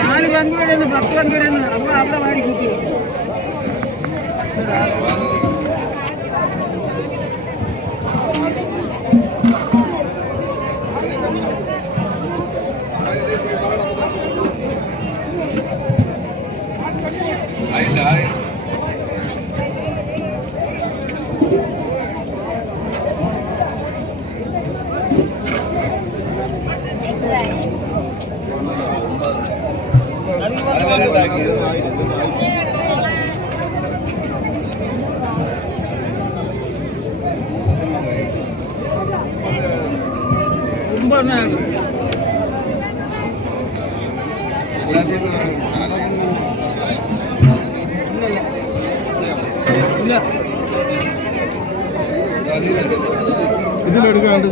നാല് പങ്കുകൂടെയാണ് 10 പങ്കുകൂടെയാണ് അപ്പോൾ അവിടെ വാരി കൂട്ടി ഇതിലെടുക്കാണ്ട്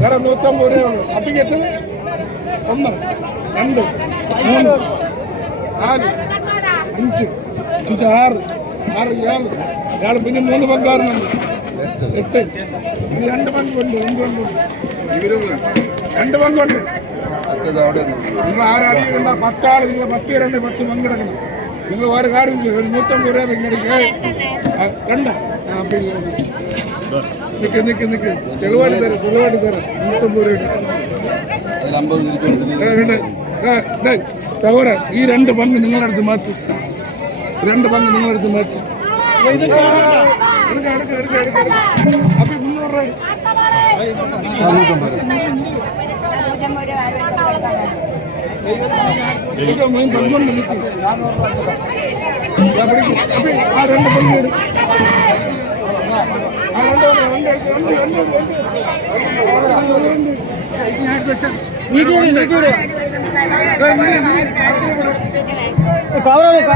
വേറെ 150 രൂപയുള്ളൂ. അപ്പിക്കത്ത് 1 2 3 4 5 6 6 പിന്നെ 3 പങ്കാറുണ്ട് 8 2 പങ്കുണ്ട് 2 പങ്കുണ്ട് നിങ്ങൾ ആരാടിയുണ്ട 10 ആൾ നിങ്ങൾ 10 2 10 പങ്കെടുക്കണം. നിങ്ങൾ വേറെ കാര്യം ചെയ്യും. ഒരു 150 രൂപ നിങ്ങളുടെ കണ്ട നിക്ക് തെളിവായിട്ട് തരാം 150 രൂപ സഹോദര. ഈ 2 പങ്ക് നിങ്ങളുടെ അടുത്ത് മാറ്റി 2 പങ്ക് നിങ്ങളുടെ അടുത്ത് മാറ്റി അപ്പൊ 300 രൂപ ആ 2 പങ്ക് കവറെടുത്ത്